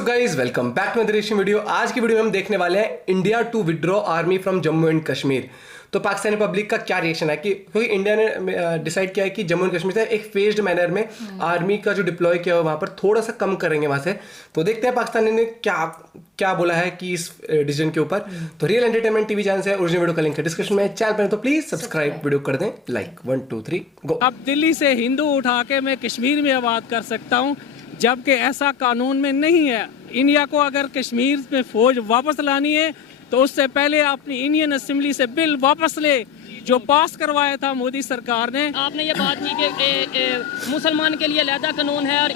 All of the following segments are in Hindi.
WhatsApp guys, welcome back to other video. आज की वीडियो में हम देखने वाले हैं India to withdraw army from Jammu and Kashmir. तो पाकिस्तानी पब्लिक का क्या रिएक्शन है कि क्योंकि इंडिया ने डिसाइड किया है कि जम्मू एंड कश्मीर से एक फेज्ड मैनर में आर्मी का जो डिप्लॉय किया है वहां पर थोड़ा सा कम करेंगे वहां से। तो देखते हैं पाकिस्तानी ने क्या क्या बोला है कि इस डिसीजन के ऊपर। तो रियल एंटरटेनमेंट टीवी चैनल से ओरिजिनल वीडियो का लिंक है डिस्क्रिप्शन में। चैनल पर तो प्लीज सब्सक्राइब, वीडियो कर दें लाइक। 1 2 3 गो। अब दिल्ली से हिंदू उठा के मैं कश्मीर में आबाद कर सकता हूँ, जबकि ऐसा कानून में नहीं है। इंडिया को अगर कश्मीर में फौज वापस लानी है तो उससे पहले अपनी इंडियन असेंबली से बिल वापस ले जो पास करवाया था मोदी सरकार ने। आपने ये बात की कि मुसलमान के लिए अलहदा कानून है और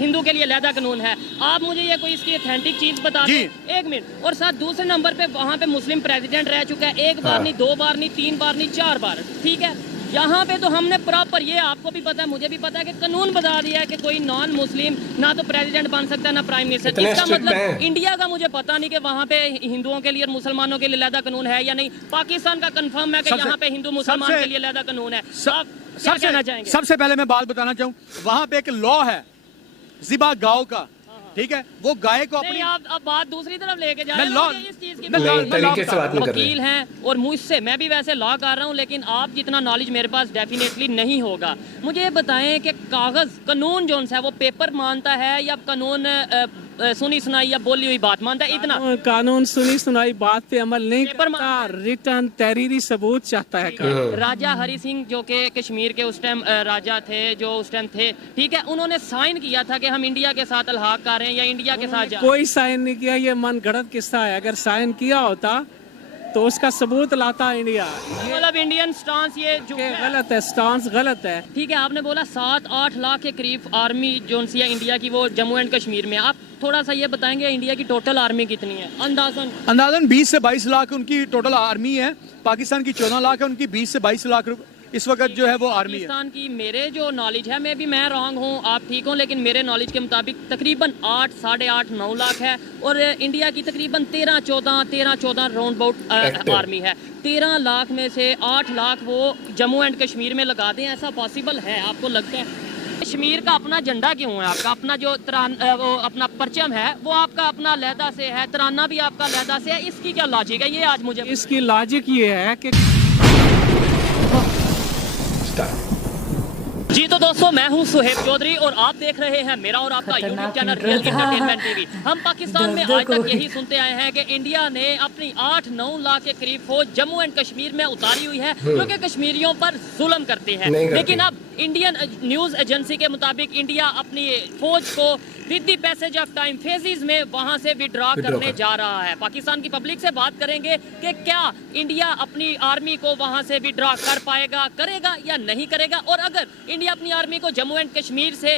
हिंदू के लिए अलहदा कानून है। आप मुझे ये कोई इसकी ऑथेंटिक चीज बता दें। एक मिनट। और साथ दूसरे नंबर पे वहाँ पे मुस्लिम प्रेसिडेंट रह चुका है, एक बार नहीं, 2 बार नहीं, 3 बार नहीं, 4 बार, ठीक है। यहाँ पे तो हमने प्रॉपर, ये आपको भी पता है, मुझे भी पता है कि कानून बता दिया है कि कोई नॉन मुस्लिम ना तो प्रेसिडेंट बन सकता है ना प्राइम मिनिस्टर। इसका मतलब इंडिया का मुझे पता नहीं कि वहाँ पे हिंदुओं के लिए और मुसलमानों के लिए अलहदा कानून है या नहीं। पाकिस्तान का कंफर्म है कि यहाँ पे हिंदू मुसलमान के लिए अलहदा कानून है। आप क्या कहना चाहेंगे? सबसे पहले मैं बात बताना चाहूँ, वहाँ पे एक लॉ है ज़िबा गाँव का, ठीक है। वो गाय को अपनी, आप बात दूसरी तरफ लेके जा रहे हैं। इस चीज की तरीके से बात नहीं कर रहे। वकील हैं और मुझसे, मैं भी वैसे लॉ कर रहा हूँ, लेकिन आप जितना नॉलेज मेरे पास डेफिनेटली नहीं होगा। मुझे ये बताएं कि कागज कानून जो है वो पेपर मानता है या कानून सुनी सुनाई या बोली हुई बात मानता है? इतना कानून सुनी सुनाई बात पे अमल नहीं करता, रिटर्न तहरीरी सबूत चाहता है। राजा हरि सिंह जो कि कश्मीर के उस टाइम राजा थे, जो उस टाइम थे, ठीक है, उन्होंने साइन किया था कि हम इंडिया के साथ अलहाक कर रहे हैं या इंडिया के साथ। कोई साइन नहीं किया, ये मन गढ़ंत किस्सा है। अगर साइन किया होता तो उसका सबूत लाता इंडिया। मतलब इंडियन स्टांस ये जो गलत है, स्टांस गलत है। ठीक है, आपने बोला 7-8 लाख के करीब आर्मी जो सी है इंडिया की वो जम्मू एंड कश्मीर में। आप थोड़ा सा ये बताएंगे इंडिया की टोटल आर्मी कितनी है? अंदाजन 20 से 22 लाख उनकी टोटल आर्मी है। पाकिस्तान की 14 लाख है, उनकी 20 से 22 लाख इस वक्त जो है वो आर्मी है। पाकिस्तान की, मेरे जो नॉलेज है, मैं रॉन्ग हूँ, आप ठीक हो, लेकिन मेरे नॉलेज के मुताबिक तकरीबन 8, 8.5, 9 लाख है और इंडिया की तकरीबन 13-14 राउंड अबाउट आर्मी है। 13 लाख में से 8 लाख वो जम्मू एंड कश्मीर में लगा दें, ऐसा पॉसिबल है? आपको लगता है? कश्मीर का अपना झंडा क्यों है आपका? अपना जो वो अपना परचम है वो आपका अपना लहदा से है, तराना भी आपका लहदा से है। इसकी क्या लॉजिक है? ये आज मुझे इसकी लॉजिक ये है कि जी तो दोस्तों, मैं हूं सुहेब चौधरी और आप देख रहे हैं मेरा और आपका YouTube channel real entertainment TV. हम पाकिस्तान में आज तक यही सुनते आए हैं कि इंडिया ने अपनी 8-9 लाख के करीब फौज जम्मू एंड कश्मीर में उतारी हुई है क्योंकि कश्मीरियों पर जुल्म करते हैं। लेकिन अब इंडियन न्यूज एजेंसी के मुताबिक इंडिया अपनी फौज को with the passage of time phases में वहां से विड्रॉ करने जा रहा है। पाकिस्तान की पब्लिक से बात करेंगे कि क्या इंडिया अपनी आर्मी को वहां से विड्रॉ कर पाएगा, करेगा या नहीं करेगा। और अगर इंडिया अपनी आर्मी को जम्मू एंड कश्मीर से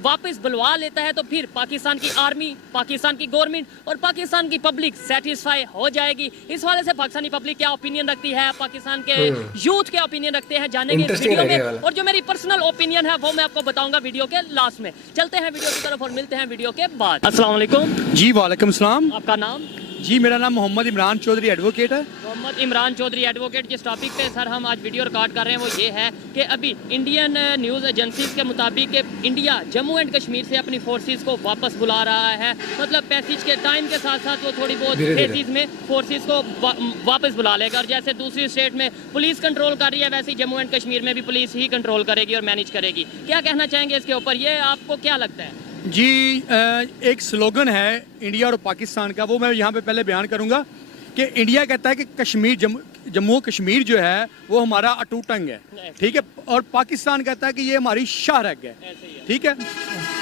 वापस बुलवा लेता है तो फिर पाकिस्तान की आर्मी, पाकिस्तान की गवर्नमेंट और पाकिस्तान की पब्लिक सेटिस्फाई हो जाएगी। इस वाले से पाकिस्तानी पब्लिक क्या ओपिनियन रखती है, पाकिस्तान के यूथ क्या ओपिनियन रखते हैं, जानेंगे वीडियो में। और जो मेरी पर्सनल ओपिनियन है वो मैं आपको बताऊंगा वीडियो के लास्ट में। चलते हैं वीडियो की तरफ और मिलते हैं वीडियो के बाद। अस्सलाम वालेकुम। जी वालेकुम सलाम। आपका नाम? जी मेरा नाम मोहम्मद इमरान चौधरी एडवोकेट है। मोहम्मद इमरान चौधरी एडवोकेट। जिस टॉपिक पे सर हम आज वीडियो रिकॉर्ड कर रहे हैं वो ये है कि अभी इंडियन न्यूज़ एजेंसीज के मुताबिक इंडिया जम्मू एंड कश्मीर से अपनी फोर्सेस को वापस बुला रहा है। मतलब पैसेज के टाइम के साथ साथ वो थोड़ी बहुत फेजेस में फोर्सेस को वापस बुला लेगा। और जैसे दूसरी स्टेट में पुलिस कंट्रोल कर रही है, वैसे ही जम्मू एंड कश्मीर में भी पुलिस ही कंट्रोल करेगी और मैनेज करेगी। क्या कहना चाहेंगे इसके ऊपर? ये आपको क्या लगता है? जी एक स्लोगन है इंडिया और पाकिस्तान का, वो मैं यहाँ पे पहले बयान करूँगा कि इंडिया कहता है कि कश्मीर जम्मू कश्मीर जो है वो हमारा अटूट अंग है, ठीक है। और पाकिस्तान कहता है कि ये हमारी शाहरग है, ठीक है।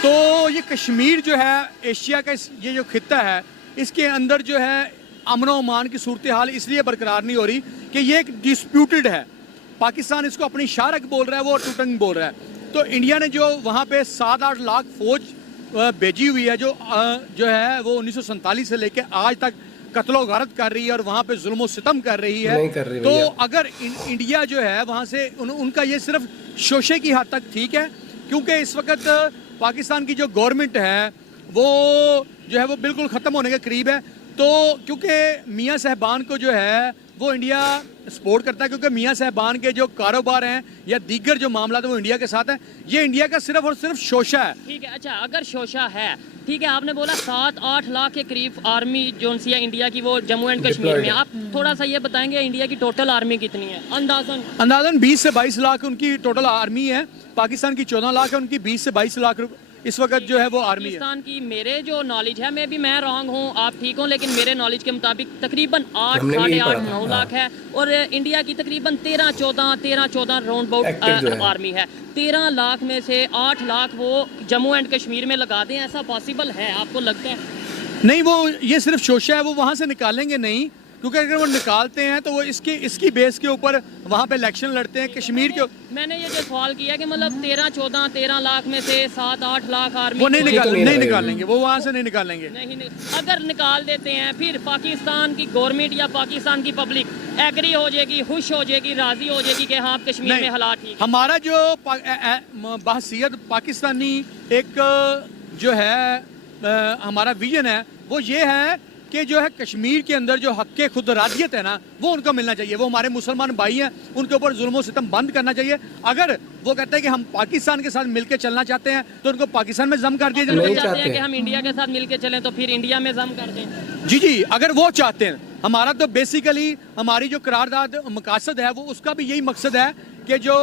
तो ये कश्मीर जो है एशिया का ये जो खित्ता है, इसके अंदर जो है अमन व अमान की सूरत हाल इसलिए बरकरार नहीं हो रही कि ये एक डिस्प्यूटेड है। पाकिस्तान इसको अपनी शाहरग बोल रहा है, वो अटूट अंग बोल रहा है। तो इंडिया ने जो वहाँ पे 7-8 लाख फौज भेजी हुई है, जो है वो 1947 से लेके आज तक कत्लो गारत कर रही है और वहाँ पे जुल्म सितम कर रही है। तो अगर इंडिया जो है वहाँ से उनका ये सिर्फ शोशे की हद तक ठीक है, क्योंकि इस वक्त पाकिस्तान की जो गवर्नमेंट है वो जो है वो बिल्कुल ख़त्म होने के करीब है। तो क्योंकि मियाँ साहबान को जो है वो इंडिया सपोर्ट करता है, क्योंकि मियाँ साहबान के जो कारोबार हैं या दीगर जो मामला है वो इंडिया के साथ है। ये इंडिया का सिर्फ और सिर्फ शोशा है। ठीक है, अच्छा अगर शोशा है, ठीक है, आपने बोला 7-8 लाख के करीब आर्मी जो सी है इंडिया की वो जम्मू एंड कश्मीर में, आप थोड़ा सा ये बताएंगे इंडिया की टोटल आर्मी कितनी है अंदाजन 20 से 22 लाख उनकी टोटल आर्मी है। पाकिस्तान की 14 लाख है, उनकी 20 से 22 लाख इस वक्त जो है वो आर्मी है। पाकिस्तान की मेरे जो नॉलेज है, मैं रॉन्ग हूँ, आप ठीक हो, लेकिन मेरे नॉलेज के मुताबिक तकरीबन 8, साढ़े 8, 9 लाख है, और इंडिया की तकरीबन 13-14 राउंड अबाउट आर्मी है। 13 लाख में से 8 लाख वो जम्मू एंड कश्मीर में लगा दें, ऐसा पॉसिबल है आपको लगता है? नहीं, वो ये सिर्फ शोशा है, वो वहाँ से निकालेंगे नहीं, क्योंकि अगर वो निकालते हैं तो वो इसकी बेस के ऊपर वहाँ पे इलेक्शन लड़ते हैं कश्मीर के। मैंने ये जो सवाल किया कि मतलब 13 लाख में से 7-8 लाख आर्मी वो नहीं निकालेंगे, वो वहाँ से नहीं निकालेंगे। नहीं, अगर निकाल देते हैं फिर पाकिस्तान की गवर्नमेंट या पाकिस्तान की पब्लिक एग्री हो जाएगी, खुश हो जाएगी, राजी हो जाएगी कि हाँ कश्मीर में हालात ठीक। हमारा जो बहसीयत पाकिस्तानी एक जो है हमारा विजन है वो ये है कि जो है कश्मीर के अंदर जो हक़ खुद रादियत है ना, वो उनको मिलना चाहिए। वो हमारे मुसलमान भाई हैं, उनके ऊपर जुल्म सितम बंद करना चाहिए। अगर वो कहते हैं कि हम पाकिस्तान के साथ मिलकर चलना चाहते हैं तो उनको पाकिस्तान में जम कर दिया जाए। चाहते हैं कि हम इंडिया के साथ मिलकर चलें तो फिर इंडिया में जम कर दें। जी, अगर वो चाहते हैं। हमारा तो बेसिकली हमारी जो करारदाद मकासद है वो उसका भी यही मकसद है कि जो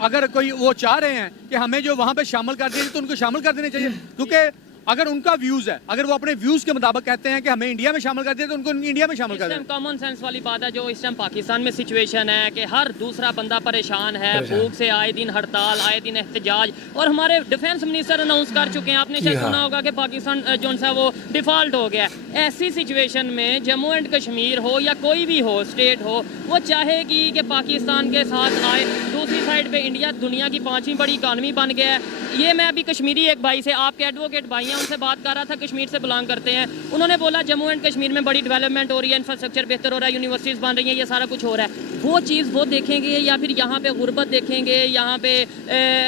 अगर कोई वो चाह रहे हैं कि हमें जो वहाँ पे शामिल कर दिया तो उनको शामिल कर देने चाहिए, क्योंकि अगर उनका व्यूज है, अगर वो अपने व्यूज के मुताबिक कहते हैं कि हमें इंडिया में शामिल कर दिया तो उनको इंडिया में शामिल कर दें। कॉमन सेंस वाली बात है, जो इस टाइम पाकिस्तान में सिचुएशन है कि हर दूसरा बंदा परेशान है, भूख से आए दिन हड़ताल, आए दिन एहतजाज, और हमारे डिफेंस मिनिस्टर अनाउंस कर चुके हैं, आपने शायद सुना होगा कि पाकिस्तान जो है वो डिफॉल्ट हो गया। ऐसी सिचुएशन में जम्मू एंड कश्मीर हो या कोई भी हो स्टेट हो, वो चाहेगी कि पाकिस्तान के साथ आए। दूसरी साइड पे इंडिया दुनिया की 5वीं बड़ी इकानमी बन गया है। ये मैं अभी कश्मीरी एक भाई से, आपके एडवोकेट भाई हैं, उनसे बात कर रहा था, कश्मीर से बिलोंग करते हैं। उन्होंने बोला जम्मू एंड कश्मीर में बड़ी डेवलपमेंट हो रही है, इंफ्रास्ट्रक्चर बेहतर हो रहा है, यूनिवर्सिटीज बन रही हैं, ये सारा कुछ हो रहा है। वो चीज़ वो देखेंगे या फिर यहाँ पे गुर्बत देखेंगे, यहाँ पे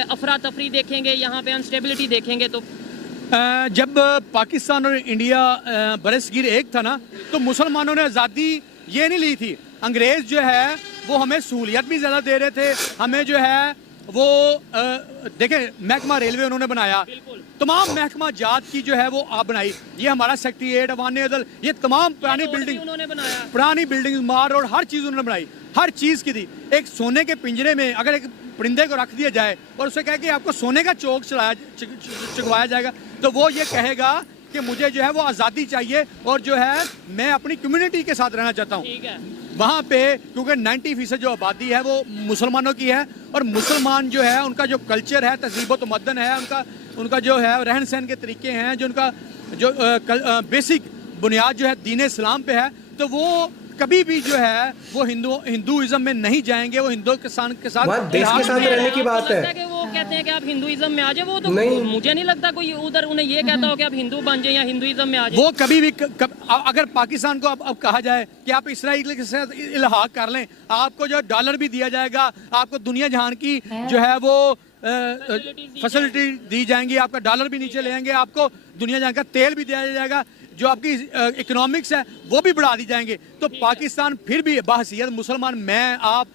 अफरा तफरी देखेंगे, यहाँ पे अनस्टेबिलिटी देखेंगे? तो जब पाकिस्तान और इंडिया बरसगीर एक था ना, तो मुसलमानों ने आज़ादी ये नहीं ली थी। अंग्रेज़ जो है वो हमें सहूलियत भी ज़्यादा दे रहे थे, हमें जो है वो देखें महकमा रेलवे उन्होंने बनाया, तमाम महकमा जात की जो है वो आप बनाई, ये हमारा सेक्रेटेरिएट अवान अदल, ये तमाम पुरानी बिल्डिंग उन्होंने बनाया, पुरानी बिल्डिंग मार और हर चीज़ उन्होंने बनाई, हर चीज़ की थी। एक सोने के पिंजरे में अगर एक परिंदे को रख दिया जाए और उसे कहे कि आपको सोने का चौक चुकवाया जाएगा, तो वो ये कहेगा कि मुझे जो है वो आज़ादी चाहिए और जो है मैं अपनी कम्युनिटी के साथ रहना चाहता हूँ वहाँ पे, क्योंकि 90% जो आबादी है वो मुसलमानों की है, और मुसलमान जो है उनका जो कल्चर है, तहजीब व तमद्दन है, उनका जो है रहन सहन के तरीके हैं, जो उनका जो बेसिक बुनियाद जो है दीन इस्लाम पे है, तो वो कभी भी जो है वो हिंदुइज्म में नहीं जाएंगे। वो हिंदू किसान के साथ देश के साथ रहने की बात है कि वो कहते हैं कि आप हिंदुइज्म में आ जाए, वो तो मुझे नहीं लगता कोई उधर उन्हें ये कहता हो कि आप हिंदू बन जाए या हिंदुइज्म में आ जाए। वो कभी भी अगर पाकिस्तान को अब कहा जाए कि आप इसराइल के साथ इल्हाक कर लें, आपको जो डॉलर भी दिया जाएगा, आपको दुनिया जहान की जो है वो फैसिलिटी दी जाएंगी, आपका डॉलर भी नीचे ले आएंगे, आपको दुनिया जहां का तेल भी दिया जाएगा, जो आपकी इकोनॉमिक्स है वो भी बढ़ा दी जाएंगे। तो पाकिस्तान फिर भी बहसीयत मुसलमान, मैं आप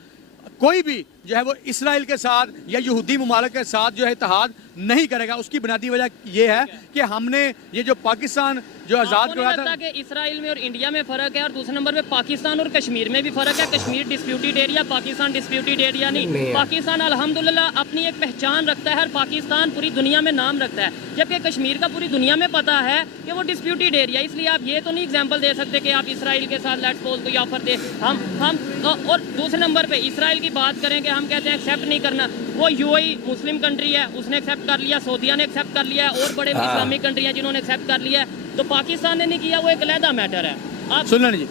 कोई भी जो है वो इसराइल के साथ या यहूदी ममालिक के साथ जो है इत्तेहाद नहीं करेगा। उसकी बुनियादी वजह ये है कि हमने ये जो पाकिस्तान जो आज़ाद करवाया था कि इसराइल में और इंडिया में फ़र्क है, और दूसरे नंबर पे पाकिस्तान और कश्मीर में भी फ़र्क है। Kashmir disputed area, Pakistan disputed area नहीं। पाकिस्तान अल्हम्दुलिल्लाह अपनी एक पहचान रखता है, और पाकिस्तान पूरी दुनिया में नाम रखता है, जबकि कश्मीर का पूरी दुनिया में पता है कि वो डिस्प्यूटेड एरिया। इसलिए आप ये तो नहीं एग्जाम्पल दे सकते कि आप इसराइल के साथ लेट्स सपोज कोई ऑफर दे हम और दूसरे नंबर पर इसराइल की बात करें कि हम कहते हैं एक्सेप्ट नहीं करना, वो यूएई मुस्लिम कंट्री है, उसने एक्सेप्ट कर लिया, सऊदीया ने एक्सेप्ट कर लिया है, और बड़े इस्लामिक कंट्री हैं जिन्होंने एक्सेप्ट कर लिया है। तो पाकिस्तान ने नहीं किया, वो एक अलहदा मैटर है। आप सुन लें जी,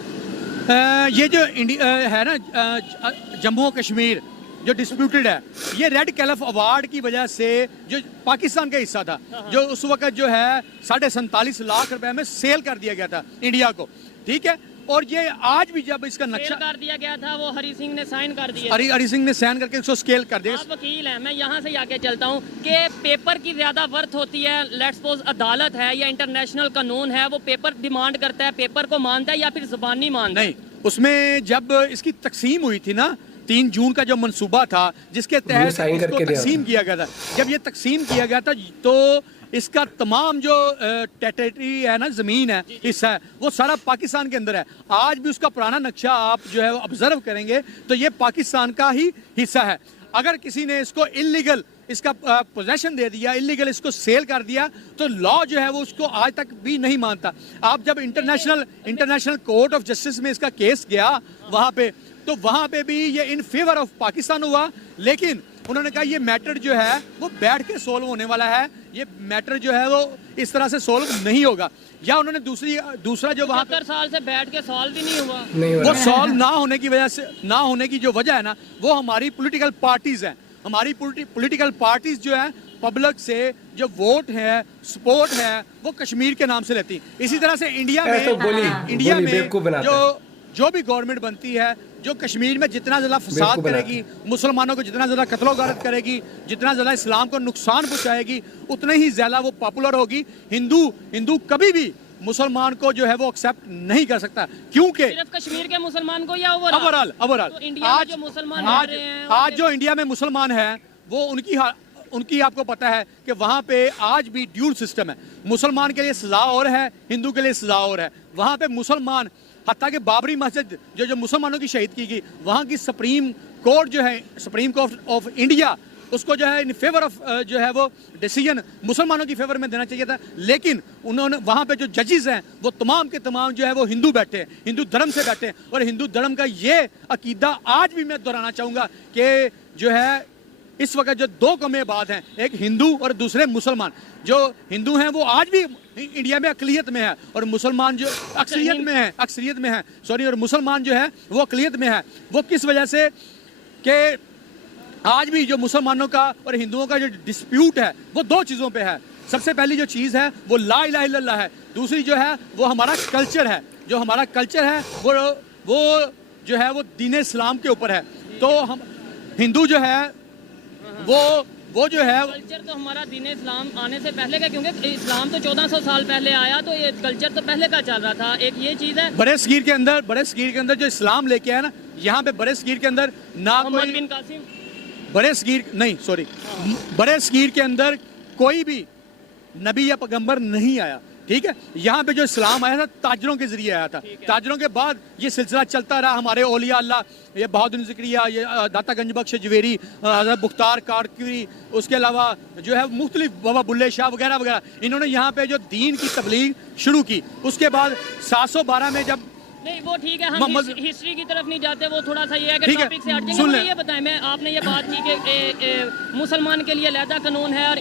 ये जो इंडिया है ना जम्मू कश्मीर जो डिस्प्यूटेड है, ये रेड कैलिफ अवार्ड की वजह से जो पाकिस्तान का हिस्सा था, जो उस वक्त जो है 47.5 लाख रुपए में सेल कर दिया गया था इंडिया को, ठीक है। और ये आज भी जब इसका नक्शा कर दिया गया था, वो हरी सिंह ने साइन कर दिया, हरी सिंह ने साइन करके उसको स्केल कर दिया। आप वकील हैं, मैं यहाँ से आके चलता हूँ कि पेपर की ज्यादा वर्थ होती है। लेट्स सपोज अदालत है या इंटरनेशनल कानून है, वो पेपर डिमांड करता है, पेपर को मानता है या फिर जुबानी मानता है? नहीं, उसमें जब इसकी तकसीम हुई थी ना, 3 जून का जो मंसूबा था जिसके तहत साइन इसको करके दिया तकसीम किया गया था, जब ये तकसीम किया गया था तो इसका तमाम जो टेरिटरी है ना, ज़मीन है, हिस्सा है, वो सारा पाकिस्तान के अंदर है। आज भी उसका पुराना नक्शा आप जो है ऑब्जर्व करेंगे तो ये पाकिस्तान का ही हिस्सा है। अगर किसी ने इसको इलीगल इसका पोजेशन दे दिया, इलीगल इसको सेल कर दिया, तो लॉ जो है वो उसको आज तक भी नहीं मानता। आप जब इंटरनेशनल कोर्ट ऑफ जस्टिस में इसका केस गया वहाँ पे, तो वहाँ पे भी ये इन फेवर ऑफ पाकिस्तान हुआ, लेकिन उन्होंने कहा ये मैटर जो है वो बैठ के सोल्व होने वाला है, ये मैटर जो है वो इस तरह से सोल्व नहीं होगा। या उन्होंने दूसरा जो वहाँ 70 साल से बैठ के सॉल्व भी नहीं हुआ, वो सॉल्व ना होने की वजह से, ना होने की जो वजह है ना, वो हमारी पॉलिटिकल पार्टीज हैं। हमारी पॉलिटिकल पार्टीज जो है पब्लिक से जो वोट है, सपोर्ट है, वो कश्मीर के नाम से लेती। इसी तरह से इंडिया में जो भी गवर्नमेंट बनती है, जो कश्मीर में जितना ज़्यादा फसाद करेगी, मुसलमानों को जितना ज़्यादा कत्लो गारत करेगी, जितना ज़्यादा इस्लाम को नुकसान पहुंचाएगी, उतने ही ज़्यादा वो पॉपुलर होगी। हिंदू कभी भी मुसलमान को जो है वो एक्सेप्ट नहीं कर सकता, क्योंकि सिर्फ कश्मीर के मुसलमान को या ओवरऑल तो इंडिया में जो मुसलमान आज जो इंडिया में मुसलमान है वो उनकी आपको पता है कि वहाँ पे आज भी ड्यूल सिस्टम है। मुसलमान के लिए सजा और है, हिंदू के लिए सजा और है। वहाँ पे मुसलमान, हत्ता कि बाबरी मस्जिद जो मुसलमानों की शहीद की गई, वहाँ की सुप्रीम कोर्ट जो है, सुप्रीम कोर्ट ऑफ इंडिया, उसको जो है इन फेवर ऑफ जो है वो डिसीजन मुसलमानों की फेवर में देना चाहिए था, लेकिन उन्होंने वहाँ पे जो जजेस हैं वो तमाम के तमाम जो है वो हिंदू बैठे हैं, हिंदू धर्म से बैठे हैं। और हिंदू धर्म का ये अकीदा आज भी मैं दोहराना चाहूँगा कि जो है इस वक्त जो 2 कौमें हैं, एक हिंदू और दूसरे मुसलमान। जो हिंदू हैं वो आज भी इंडिया में अकलियत में है, और मुसलमान जो अक्सरियत में है सॉरी, और मुसलमान जो है वो अकलियत में है। वो किस वजह से कि आज भी जो मुसलमानों का और हिंदुओं का जो डिस्प्यूट है वो 2 चीज़ों पे है। सबसे पहली जो चीज़ है वो ला इलाहा इल्लल्लाह है, दूसरी जो है वो हमारा कल्चर है। जो हमारा कल्चर है वो जो है वो दीन इस्लाम के ऊपर है। तो हम हिंदू जो है वो जो है कल्चर तो हमारा दीन इस्लाम आने से पहले का, क्योंकि इस्लाम तो 1400 साल पहले आया, तो ये कल्चर तो पहले का चल रहा था। एक ये चीज़ है। बड़े सगीर के अंदर जो इस्लाम लेके आया ना, यहाँ पे बड़े सगीर के अंदर ना मोहम्मद बिन कासिम, बड़े सगीर के अंदर कोई भी नबी या पैगंबर नहीं आया, ठीक है। यहाँ पे जो इस्लाम आया था ताजरों के जरिए आया था। ताजरों के बाद ये सिलसिला चलता रहा। हमारे औलिया अल्लाह, ये बहादुर ज़िक्रिया, ये दाता गंज बख्श जवेरी, हज़रत मुख्तार कारकरी, उसके अलावा जो है मुख्तलिफ बाबा बुल्ले शाह वगैरह वगैरह, इन्होंने यहाँ पे जो दीन की तबलीग शुरू की। उसके बाद 712 में जब नहीं वो ठीक है, हम हिस्ट्री की तरफ नहीं जाते, वो थोड़ा सा ये है कि टॉपिक से हटेंगे। मुझे ये बताएं, मैं आपने ये बात की कि मुसलमान के लिए अलहदा कानून है और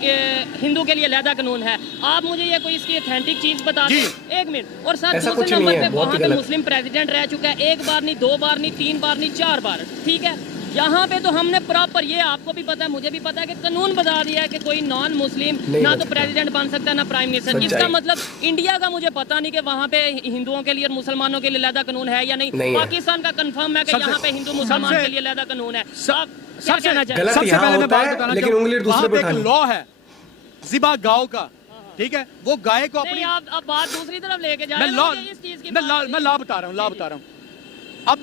हिंदू के लिए अलहदा कानून है। आप मुझे ये कोई इसकी ऑथेंटिक चीज बता दें, 1 मिनट। और साथ दूसरे नंबर पे वहाँ पे मुस्लिम प्रेसिडेंट रह चुका है, 1 बार नहीं, 2 बार नहीं, 3 बार नहीं, 4 बार, ठीक है। यहाँ पे तो हमने प्रॉपर, ये आपको भी पता है, मुझे भी पता है कि कानून बता दिया है कि कोई नॉन मुस्लिम ना तो प्रेसिडेंट बन सकता है ना प्राइम मिनिस्टर। इसका मतलब इंडिया का मुझे पता नहीं कि वहाँ पे हिंदुओं के लिए और मुसलमानों के लिए अलहदा कानून है या नहीं। पाकिस्तान का कंफर्म है कि यहाँ पे हिंदू मुसलमान के लिए अलहदा कानून है। सबसे पहले मैं बात बताना चाहूँगा, एक लॉ है ज़िबा गाँव का, ठीक है। वो गाय को अपनी, आप बात दूसरी तरफ लेके जा रहे हैं इस चीज की। मैं लॉ बता रहा हूँ। अब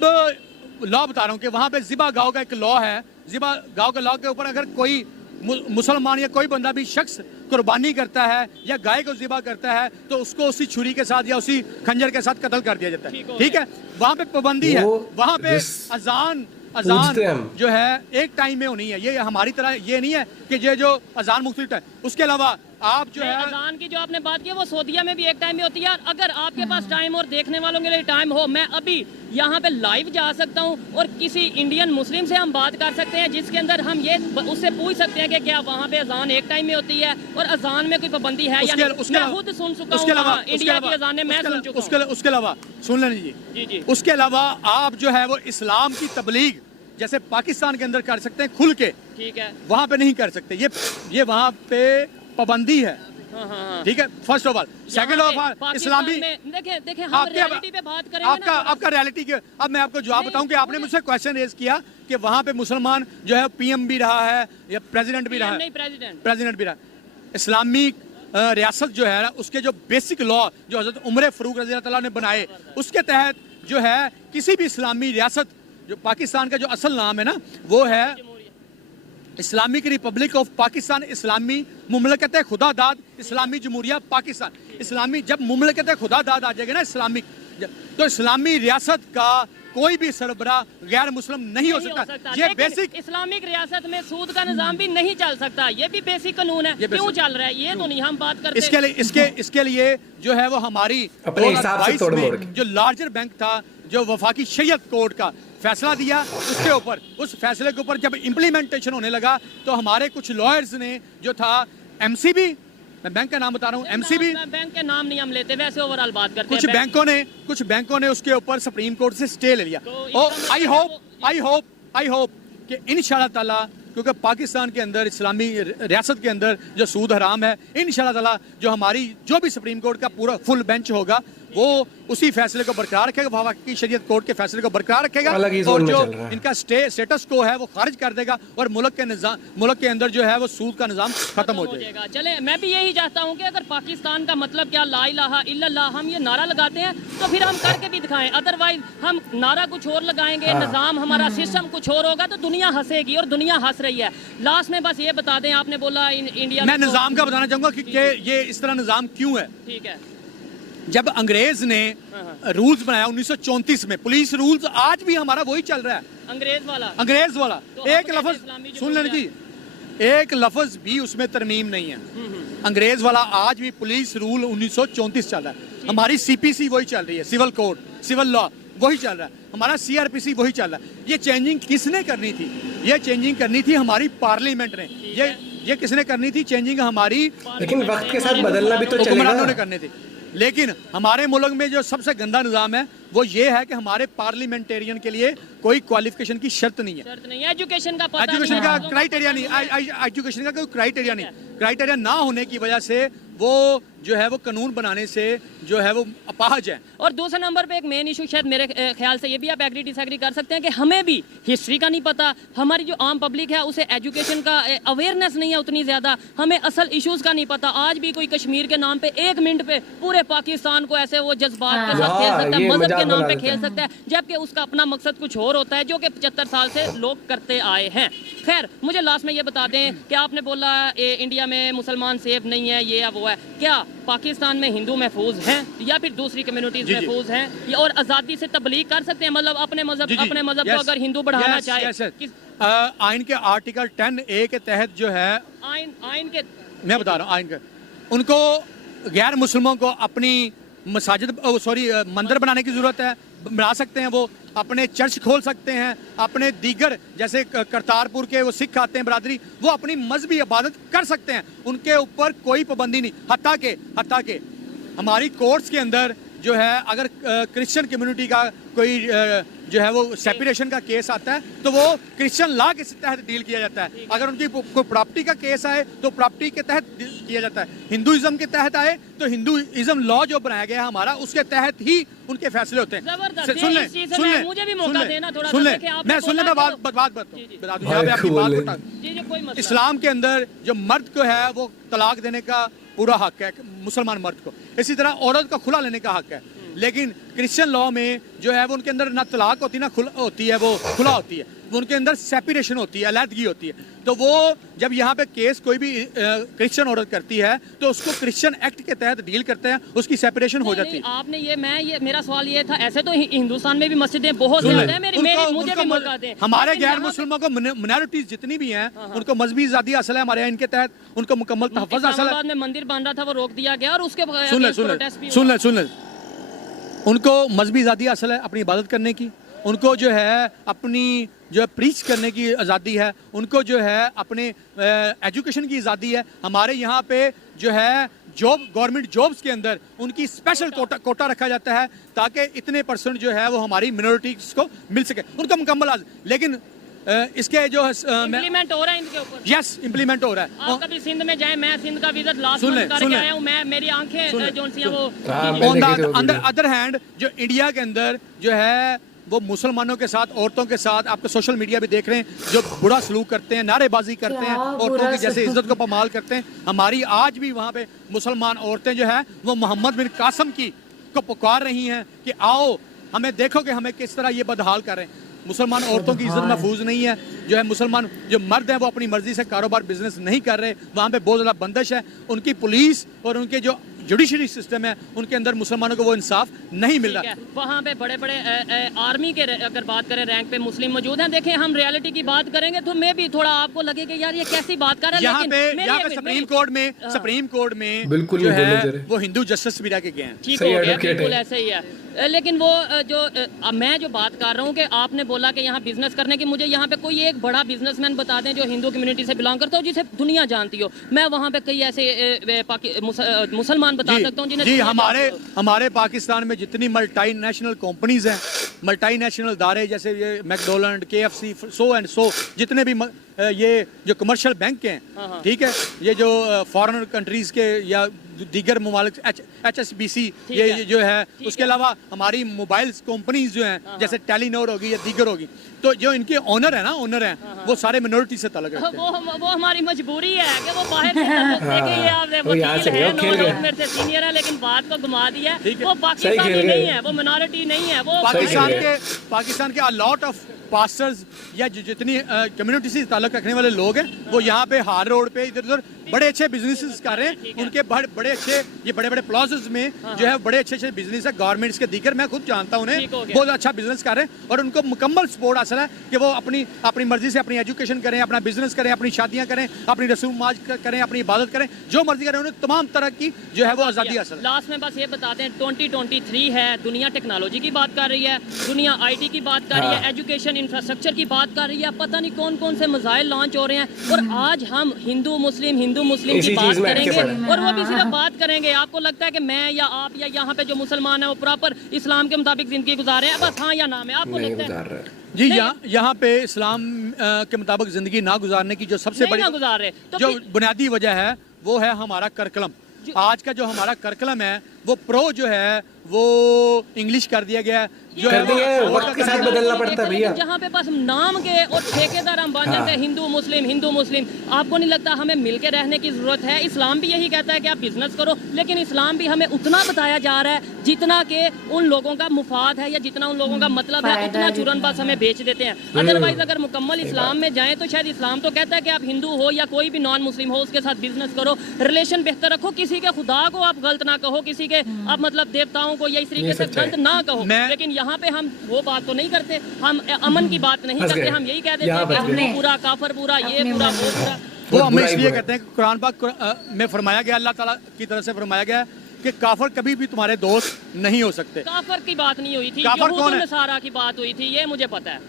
लॉ बता रहा हूँ कि वहाँ पे ज़िबा गाँव का एक लॉ है। ज़िबा गाँव के लॉ के ऊपर अगर कोई मुसलमान या कोई बंदा भी शख्स कुर्बानी करता है या गाय को ज़िबा करता है तो उसको उसी छुरी के साथ या उसी खंजर के साथ कत्ल कर दिया जाता है, ठीक है। वहाँ पे पाबंदी है, वहाँ पे अजान जो है एक टाइम में होनी है। ये हमारी तरह ये नहीं है कि ये जो अजान मुख्तलिफ है। उसके अलावा आप जो है अजान की जो आपने बात की वो सऊदीया में भी एक टाइम में होती है। अगर आपके पास टाइम और देखने वालों के लिए टाइम हो, मैं अभी यहाँ पे लाइव जा सकता हूँ और किसी इंडियन मुस्लिम से हम बात कर सकते हैं, जिसके अंदर हम ये उससे पूछ सकते हैं कि क्या वहाँ पे अजान एक टाइम में होती है और अजान में कोई पाबंदी है या नहीं। मैं खुद सुन चुका हूँ इंडिया की अजानें, मैं सुन चुका हूँ। उसके अलावा सुन लें जी, उसके अलावा आप जो है वो इस्लाम की तबलीग जैसे पाकिस्तान के अंदर कर सकते हैं खुल के, ठीक है, वहाँ पे नहीं कर सकते। ये वहाँ पे पाबंदी है, ठीक है। First of all, second of all इस्लामी देखिए हम रियलिटी पे बात करेंगे आपका रियलिटी के। अब मैं आपको जवाब बताऊं कि आपने मुझसे क्वेश्चन रेज किया कि वहाँ पे मुसलमान जो है पीएम भी रहा है या प्रेसिडेंट भी रहा है, प्रेसिडेंट भी रहा। इस्लामी रियासत जो है उसके जो बेसिक लॉ जो हजरत उमर फारूक रज़ी अल्लाह तआला ने बनाए, उसके तहत जो है किसी भी इस्लामी रियासत, जो पाकिस्तान का जो असल नाम है ना वो है इस्लामिक रिपब्लिक ऑफ पाकिस्तान, इस्लामी मुमलकत खुदादाद इस्लामी जमहूरिया पाकिस्तान। इस्लामी जब मुमलकत खुदादाद आ जाएगा ना इस्लामिक, तो इस्लामी रियासत का कोई भी सरबरा गैर मुस्लिम नहीं हो सकता। ये बेसिक इस्लामिक रियासत में सूद का निजाम भी नहीं चल सकता, ये भी बेसिक कानून है। क्यों चल रहा है ये तो नहीं हम बात करते। इसके लिए जो है वो हमारी अपने हिसाब से तोड़ मोड़ के जो लार्जर बैंक था, जो वफाकी शरीयत कोर्ट का फैसला दिया, उसके ऊपर, उस फैसले के ऊपर जब इम्प्लीमेंटेशन होने लगा तो हमारे कुछ लॉयर्स ने जो था एमसीबी, मैं बैंक का नाम बता रहा हूँ, एमसीबी, बैंक के नाम नहीं हम लेते, वैसे ओवरऑल बात करते हैं। कुछ बैंकों ने उसके ऊपर सुप्रीम कोर्ट से स्टे ले लिया। और आई होप कि इंशाल्लाह ताला, क्योंकि पाकिस्तान के अंदर इस्लामी रियासत के अंदर जो सूद हराम है, इंशाल्लाह ताला जो हमारी जो भी सुप्रीम कोर्ट का पूरा फुल बेंच होगा वो उसी फैसले को बरकरार रखेगा, वफाकी शरीयत कोर्ट के फैसले को बरकरार रखेगा और जो इनका स्टेटस को है वो खारिज कर देगा और मुल्क के अंदर जो है वो सूद का निजाम खत्म हो जाएगा। चले, मैं भी यही चाहता हूँ कि अगर पाकिस्तान का मतलब क्या ला इलाहा इल्लल्लाह हम ये नारा लगाते हैं तो फिर हम करके भी दिखाएं, अदरवाइज हम नारा कुछ और लगाएंगे, निजाम हमारा सिस्टम कुछ और होगा तो दुनिया हंसेगी और दुनिया हंस रही है। लास्ट में बस ये बता दें, आपने बोला इंडिया मैं निजाम का बताना चाहूंगा कि ये इस तरह निजाम क्यों है। ठीक है, जब अंग्रेज ने रूल्स बनाया 1934 में, पुलिस रूल्स आज भी हमारा वही चल रहा है, अंग्रेज वाला तो एक लफ्ज सुन लेना जी, एक लफ्ज भी उसमें तरमीम नहीं है। अंग्रेज वाला आज भी पुलिस रूल 1934 चल रहा है, हमारी सीपीसी वही चल रही है, सिविल कोड, सिविल लॉ वही चल रहा है, हमारा सीआरपीसी वही चल रहा है। ये चेंजिंग किसने करनी थी? ये चेंजिंग करनी थी हमारी पार्लियामेंट ने। ये किसने करनी थी चेंजिंग? हमारी, लेकिन वक्त के साथ बदलना भी तो चलेगा। करने थे। लेकिन हमारे मुल्क में जो सबसे गंदा निजाम है वो ये है कि हमारे पार्लियामेंटेरियन के लिए कोई क्वालिफिकेशन की शर्त नहीं है, एजुकेशन का क्राइटेरिया नहीं, एजुकेशन का कोई क्राइटेरिया नहीं। क्राइटेरिया ना होने की वजह से वो जो है वो कानून बनाने से जो है वो अपाहज है। और दूसरे नंबर पे एक मेन इशू शायद मेरे ख्याल से ये भी आप एग्री डिसएग्री कर सकते हैं कि हमें भी हिस्ट्री का नहीं पता, हमारी जो आम पब्लिक है उसे एजुकेशन का अवेयरनेस नहीं है उतनी ज़्यादा, हमें असल इश्यूज का नहीं पता। आज भी कोई कश्मीर के नाम पे 1 मिनट पे पूरे पाकिस्तान को ऐसे वो जज्बात के साथ खेल सकता है, मजहब के नाम पे खेल सकता है, जबकि उसका अपना मकसद कुछ और होता है जो कि 75 साल से लोग करते आए हैं। खैर, मुझे लास्ट में ये बता दें कि आपने बोला इंडिया में मुसलमान सेफ नहीं है, ये है वो है, क्या पाकिस्तान में हिंदू महफूज हैं या फिर दूसरी कम्युनिटीज महफूज हैं और आज़ादी से तबलीग कर सकते हैं? मतलब अपने मजहब को अगर हिंदू बढ़ाना चाहे, आइन के आर्टिकल 10A के तहत जो है, आइन के मैं बता रहा हूँ, आइन के उनको गैर मुस्लिमों को अपनी मसाजिद मंदिर बनाने की जरूरत है, बना सकते हैं, वो अपने चर्च खोल सकते हैं, अपने दीगर जैसे करतारपुर के वो सिख आते हैं बरादरी, वो अपनी मजहबी इबादत कर सकते हैं, उनके ऊपर कोई पाबंदी नहीं। हत्ता के हमारी कोर्ट्स के अंदर जो है अगर क्रिश्चियन कम्युनिटी का कोई जो है वो सेपरेशन का केस आता है तो वो क्रिश्चियन लॉ के तहत डील किया जाता है। अगर उनकी कोई प्रॉपर्टी का केस आए तो प्रॉपर्टी के तहत किया जाता है। हिंदुइज्म के तहत आए तो हिंदुइज्म लॉ जो बनाया गया है हमारा, उसके तहत ही उनके फैसले होते हैं। इस्लाम के अंदर जो मर्द को है वो तलाक देने का पूरा हक है, मुसलमान मर्द को, इसी तरह औरत को खुला लेने का हक है। लेकिन क्रिश्चियन लॉ में जो है वो उनके अंदर ना तलाक होती ना होती है, वो खुला होती है, वो उनके अंदर सेपरेशन होती है, अलहदगी होती है। तो वो जब यहाँ पे केस कोई भी क्रिश्चियन औरत करती है तो उसको क्रिश्चियन एक्ट के तहत डील करते हैं, उसकी सेपरेशन हो जाती है। आपने मेरा सवाल ये था, ऐसे तो हिंदुस्तान में भी मस्जिदें बहुत ज्यादा हैं, मुझे भी मौका दें। हमारे गैर मुस्लिमों को मिनॉरिटीज जितनी भी हैं उनको मजहबी आजादी हासिल है, हमारे यहाँ इनके तहत उनको मुकम्मल तहफ़्फ़ुज़ हासिल है। में मंदिर बन रहा था वो रोक दिया गया और उसके सुन ले उनको मजहबी आज़ादी हासिल है अपनी इबादत करने की, उनको जो है अपनी जो है प्रीच करने की आज़ादी है, उनको जो है अपने एजुकेशन की आज़ादी है। हमारे यहाँ पे जो है गवर्नमेंट जॉब्स के अंदर उनकी स्पेशल कोटा रखा जाता है ताकि इतने % जो है वो हमारी मिनॉरिटीज को मिल सके, उनको मुकम्मल। लेकिन इसके जो इम्प्लीमेंट हो रहा है इनके ऊपर, यस इम्प्लीमेंट हो रहा है। आप कभी सिंध में जाए, मैं सिंध का विजिट लास्ट मंथ करके आया हूं, मैं मेरी आंखें जो सी वो ऑन द अदर हैंड जो इंडिया के अंदर जो है वो मुसलमानों के साथ, औरतों के साथ, आपको सोशल मीडिया भी देख रहे हैं, जो बुरा सलूक करते हैं, नारेबाजी करते हैं, औरतों की जैसे इज्जत को पमाल करते हैं। हमारी आज भी वहाँ पे मुसलमान औरतें जो है वो मोहम्मद बिन कासिम को पुकार रही हैं कि आओ हमें देखो कि हमें किस तरह ये बदहाल कर रहे हैं। मुसलमान औरतों की इज्जत महफूज नहीं है, जो है मुसलमान जो मर्द हैं वो अपनी मर्जी से कारोबार बिजनेस नहीं कर रहे, वहाँ पे बहुत ज़्यादा बंदिश है। उनकी पुलिस और उनके जो जुडिशरी सिस्टम है उनके अंदर मुसलमानों को वो इंसाफ नहीं मिल रहा। वहाँ पे बड़े बड़े आर्मी के अगर बात करें रैंक पे मुस्लिम मौजूद हैं। देखें हम रियलिटी की बात करेंगे तो मैं भी थोड़ा आपको लगे कि यार ये कैसी बात कर रहा है। यहाँ पे सुप्रीम कोर्ट में बिल्कुल जो नहीं है बोलने दे रहे। वो हिंदू जस्टिस भी रह के गए हैं। ठीक सही हो गया, advocate बिल्कुल है। ऐसे ही है। लेकिन वो मैं जो बात कर रहा हूँ कि आपने बोला कि यहाँ बिजनेस करने की, मुझे यहाँ पे कोई एक बड़ा बिजनेसमैन बता दें जो हिंदू कम्युनिटी से बिलोंग करता हो, जिसे दुनिया जानती हो। मैं वहाँ पे कई ऐसे मुसलमान बता सकता हूँ जिन्हें जी हमारे पाकिस्तान में जितनी मल्टी नेशनल कंपनीज हैं, मल्टी नेशनल इदारे जैसे ये McDonald, KFC, so and so, जितने भी ये जो कमर्शियल बैंक हैं, ठीक है, ये जो फॉरेन कंट्रीज के या दीगर ममालिक HSBC ये जो है, उसके अलावा हमारी मोबाइल कंपनीज जो हैं जैसे टेलीनॉर होगी या दीगर होगी, तो जो इनके ओनर है वो सारे मिनोरिटी से ताल्लुक रखते हैं। वो हमारी मजबूरी है कि वो बाहर देखिए आप वकील है, 9 लोग मेरे से सीनियर है, लेकिन बात को घुमा दिया। वो पाकिस्तानी नहीं है, वो मिनॉरिटी नहीं है, वो पाकिस्तान के लॉट ऑफ पास्टर्स या जितनी कम्युनिटी से ताल्लुक रखने वाले लोग हैं वो यहाँ पे हार रोड पे इधर उधर बड़े अच्छे बिजनेसेस कर रहे हैं। उनके बड़े अच्छे ये बड़े बड़े प्लाजास में जो है बड़े अच्छे बिजनेस है, गवर्नमेंट्स के दीगर, मैं खुद जानता हूँ उन्हें, बहुत अच्छा बिजनेस कर रहे हैं और उनको मुकम्मल सपोर्ट हासिल है कि वो अपनी मर्जी से अपनी एजुकेशन करें, अपना बिजनेस करें, अपनी शादियाँ करें, अपनी रसूमाज करें, अपनी इबादत करें, जो मर्जी करें, उन्हें तमाम तरह की जो है वो आज़ादी हासिल है। लास्ट में बस ये बताते हैं 2023 है, दुनिया टेक्नोलॉजी की बात कर रही है, दुनिया IT की बात कर रही है, एजुकेशन इंफ्रास्ट्रक्चर की बात कर रही है, पता नहीं कौन कौन से मसाइल लॉन्च हो रहे हैं, और आज हम हिंदू मुस्लिम की बात करेंगे और वो भी सिर्फ बात करेंगे। आपको लगता है कि मैं या आप या यहाँ पे जो मुसलमान है वो प्रॉपर इस्लाम के मुताबिक जिंदगी गुजार रहे हैं? बस हाँ या नाम है, आपको लगता है? जी यहाँ पे इस्लाम के मुताबिक जिंदगी ना गुजारने की जो सबसे बड़ी गुजार रहे तो जो बुनियादी वजह है वो है हमारा करकलम। आज का जो हमारा करकलम है वो प्रो जो है वो इंग्लिश कर दिया गया है, जो है वक्त के साथ बदलना पड़ता है भैया। जहाँ पे बस नाम के और ठेकेदार हम बन जाते हैं हिंदू मुस्लिम। आपको नहीं लगता हमें मिलकर रहने की जरूरत है? इस्लाम भी यही कहता है कि आप बिजनेस करो, लेकिन इस्लाम भी हमें उतना बताया जा रहा है जितना के उन लोगों का मुफाद है या जितना उन लोगों का मतलब है, उतना चुरन बस हमें बेच देते हैं। अदरवाइज अगर मुकम्मल इस्लाम में जाएं तो शायद इस्लाम तो कहता है कि आप हिंदू हो या कोई भी नॉन मुस्लिम हो उसके साथ बिजनेस करो, रिलेशन बेहतर रखो, किसी के खुदा को आप गलत ना कहो, किसी के आप मतलब देवताओं को या इस तरीके से गलत ना कहो। लेकिन यहाँ पे हम वो बात तो नहीं करते, हम अमन की बात नहीं करते, हम यही कहते हैं कि हम पूरा काफर पूरा ये पूरा वो पूरा। वो हम इसलिए कहते हैं कि कुरान पाक में फरमाया गया, अल्लाह ताला की तरफ से फरमाया गया कि काफर कभी भी तुम्हारे दोस्त नहीं हो सकते। काफर की बात नहीं हुई थी, काफर कौन है? नसारा की बात हुई थी, ये मुझे पता है।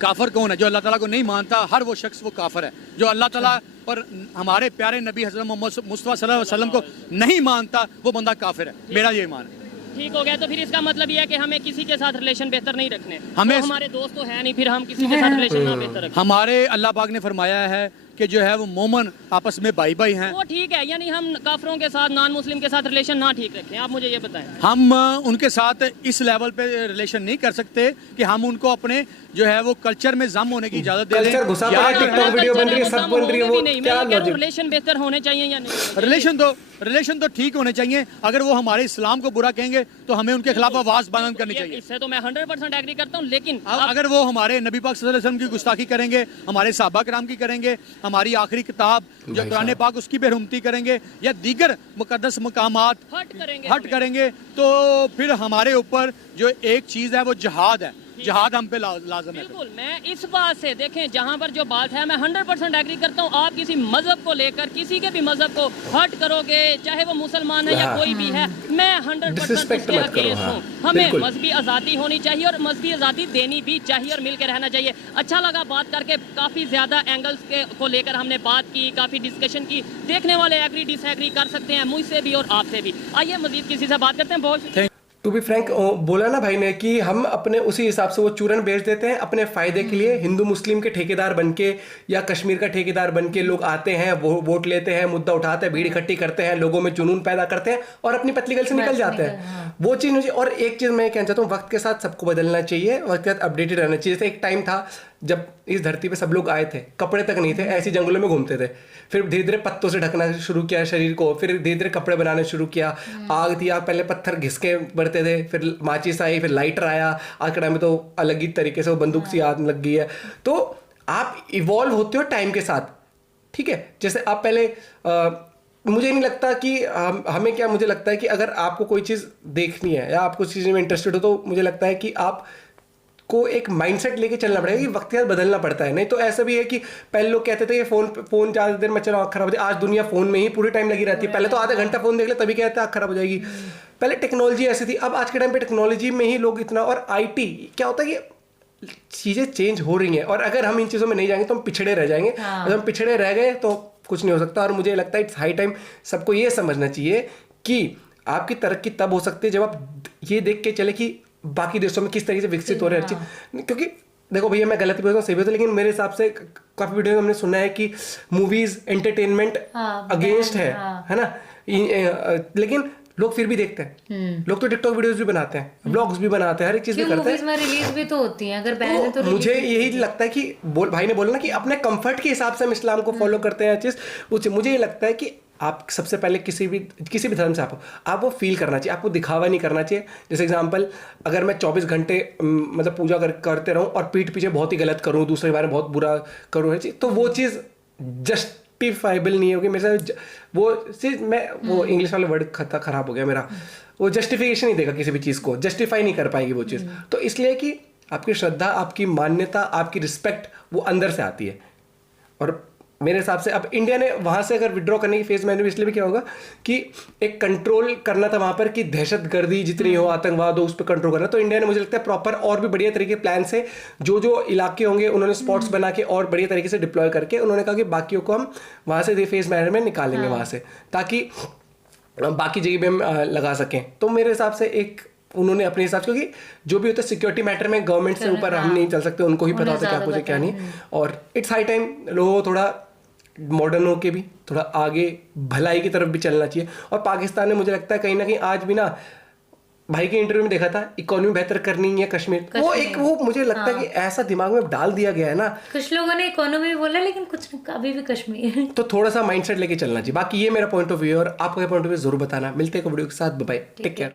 काफर कौन है? जो अल्लाह ताला को नहीं मानता, हर वो शख्स वो काफर है। जो अल्लाह ताला और हमारे प्यारे नबी हज़रत मोहम्मद मुस्तफ़ा सल्लल्लाहु अलैहि वसल्लम को नहीं मानता, वो बंदा काफिर है। मेरा ये ईमान है। ठीक हो गया, तो फिर इसका मतलब ये है कि हमें किसी के साथ रिलेशन बेहतर नहीं रखने, हमें तो हमारे दोस्त तो है नहीं, फिर हम किसी के साथ रिलेशन ना बेहतर रखें। हमारे अल्लाह पाक ने फरमाया है कि जो है वो मोमन आपस में भाई भाई हैं। वो ठीक है, यानी हम काफरों के साथ नॉन मुस्लिम के साथ रिलेशन ना ठीक रखें, आप मुझे ये बताएं। हम उनके साथ इस लेवल पे रिलेशन नहीं कर सकते कि हम उनको अपने जो है वो कल्चर में जम होने की इजाजत दे दें। टिकटॉक वीडियो बन रही है, सब बन रही है, वो क्या लॉजिक? रिलेशन बेहतर होने चाहिए या नहीं? रिलेशन तो ठीक होने चाहिए। अगर वो हमारे इस्लाम को बुरा कहेंगे तो हमें उनके खिलाफ आवाज बुलंद करनी चाहिए। इससे तो मैं 100% एग्री करता हूँ, लेकिन अगर वो हमारे नबी पाक सल्लल्लाहु अलैहि वसल्लम की गुस्ताखी करेंगे, हमारे सहाबा किराम की करेंगे, हमारी आखिरी किताब जो कुरान पाक उसकी बेरुमती करेंगे या दीगर मुकद्दस मकामात हट करेंगे, तो फिर हमारे ऊपर जो एक चीज़ है वो जिहाद है। जिहाद हम पे लाजम है। बिल्कुल, मैं इस बात से देखें जहाँ पर जो बात है मैं 100% एग्री करता हूँ। आप किसी मजहब को लेकर किसी के भी मजहब को हर्ट करोगे, चाहे वो मुसलमान है या कोई भी है, मैं 100% उसके अगेंस्ट हूँ। हमें मजहबी आज़ादी होनी चाहिए और मजहबी आज़ादी देनी भी चाहिए और मिलकर रहना चाहिए। अच्छा लगा बात करके, काफ़ी ज़्यादा एंगल्स को लेकर हमने बात की, काफ़ी डिस्कशन की। देखने वाले एग्री डिसएग्री कर सकते हैं, मुझसे भी और आपसे भी। आइए मजीद किसी से बात करते हैं। बहुत टू बी फ्रैंक, बोला ना भाई ने कि हम अपने उसी हिसाब से वो चूरन बेच देते हैं अपने फायदे के लिए। हिंदू मुस्लिम के ठेकेदार बनके या कश्मीर का ठेकेदार बनके लोग आते हैं, वो वोट लेते हैं, मुद्दा उठाते हैं, भीड़ इकट्ठी करते हैं, लोगों में जुनून पैदा करते हैं और अपनी पतली गल से निकल जाते हैं। वो चीज़ मुझे, और एक चीज़ मैं कहना चाहता हूँ, वक्त के साथ सबको बदलना चाहिए, वक्त के साथ अपडेटेड रहना चाहिए। जैसे एक टाइम था जब इस धरती पे सब लोग आए थे, कपड़े तक नहीं थे, ऐसी जंगलों में घूमते थे। फिर धीरे धीरे पत्तों से ढकना शुरू किया शरीर को, फिर धीरे धीरे कपड़े बनाने शुरू किया। आग थी, आग पहले पत्थर घिस के बढ़ते थे, फिर माचिस आई, फिर लाइटर आया, आज के टाइम में तो अलग ही तरीके से वो बंदूक सी आग लग गई है। तो आप इवॉल्व होते हो टाइम के साथ, ठीक है। जैसे आप पहले मुझे नहीं लगता कि हमें क्या, मुझे लगता है कि अगर आपको कोई चीज़ देखनी है या आप कुछ चीज़ में इंटरेस्टेड हो, तो मुझे लगता है कि आप को एक माइंडसेट लेके चलना पड़ेगा कि वक्त के साथ बदलना पड़ता है। नहीं तो ऐसा भी है कि पहले लोग कहते थे कि फोन ज़्यादा देर में चला आँख खराब होती है, आज दुनिया फोन में ही पूरे टाइम लगी रहती है। पहले तो आधा घंटा फोन देख ले तभी कहते हैं आँख खराब हो जाएगी। पहले टेक्नोलॉजी ऐसी थी, अब आज के टाइम पे टेक्नोलॉजी में ही लोग इतना, और IT क्या होता है कि चीज़ें चेंज हो रही हैं, और अगर हम इन चीज़ों में नहीं जाएंगे तो हम पिछड़े रह जाएंगे। अगर हम पिछड़े रह गए तो कुछ नहीं हो सकता। और मुझे लगता है इट्स हाई टाइम सबको ये समझना चाहिए कि आपकी तरक्की तब हो सकती है जब आप ये देख के चले कि बाकी देशों में किस तरीके से विकसित हो रहे हैं हर चीज। क्योंकि देखो भैया, मैं गलत भी बोलता हूँ, सही भी होता है, लेकिन मेरे हिसाब से काफी वीडियो में हमने सुना है कि मूवीज एंटरटेनमेंट अगेंस्ट है ना। लेकिन लोग फिर भी देखते हैं। लोग तो टिकटॉक वीडियोस भी बनाते हैं, व्लॉग्स भी बनाते हैं, हर एक चीज भी करते हैं। में रिलीज भी तो होती है, अगर बैन है तो मुझे यही लगता है कि भाई ने बोला ना कि अपने कंफर्ट के हिसाब से हम इस्लाम को फॉलो करते हैं चीज। मुझे ये लगता है कि आप सबसे पहले किसी भी धर्म से आप वो फील करना चाहिए, आपको दिखावा नहीं करना चाहिए। जैसे एग्जांपल, अगर मैं 24 घंटे मतलब पूजा करते रहूं और पीठ पीछे बहुत ही गलत करूं, दूसरे के बारे में बहुत बुरा करूं, तो वो चीज़ जस्टिफाइबल नहीं होगी मेरे साथ। वो चीज़ वो इंग्लिश वाले वर्ड खराब हो गया मेरा, वो जस्टिफिकेशन नहीं देगा किसी भी चीज़ को, जस्टिफाई नहीं कर पाएगी वो चीज़। तो इसलिए कि आपकी श्रद्धा, आपकी मान्यता, आपकी रिस्पेक्ट वो अंदर से आती है। और मेरे हिसाब से अब इंडिया ने वहाँ से अगर विड्रॉ करने की फेज में, इसलिए भी क्या होगा कि एक कंट्रोल करना था वहाँ पर कि दहशतगर्दी जितनी हो, आतंकवाद हो, उस पर कंट्रोल करना। तो इंडिया ने मुझे लगता है प्रॉपर और भी बढ़िया तरीके प्लान से जो इलाके होंगे उन्होंने स्पॉट्स बना के और बढ़िया तरीके से डिप्लॉय करके उन्होंने कहा कि बाकियों को हम वहाँ से फेज मैनर में निकालेंगे वहाँ से, ताकि बाकी जगह भी हम लगा सकें। तो मेरे हिसाब से एक उन्होंने अपने हिसाब से, क्योंकि जो भी होता है सिक्योरिटी मैटर में गवर्नमेंट से ऊपर हम नहीं चल सकते, उनको ही पता होता है क्या कुछ क्या नहीं। और इट्स हाई टाइम लोगों को थोड़ा मॉडर्न होके भी थोड़ा आगे भलाई की तरफ भी चलना चाहिए। और पाकिस्तान ने मुझे लगता है कहीं ना कहीं आज भी ना, भाई के इंटरव्यू में देखा था, इकोनॉमी बेहतर करनी है कश्मीर, वो मुझे लगता है कि ऐसा दिमाग में डाल दिया गया है ना। कुछ लोगों ने इकोनॉमी बोला, लेकिन कुछ अभी भी कश्मीर। तो थोड़ा सा माइंडसेट लेके चलना चाहिए। बाकी ये मेरा पॉइंट ऑफ व्यू है, और आपका पॉइंट ऑफ व्यू जरूर बताना। मिलते हैं वीडियो के साथ, बाय, टेक केयर।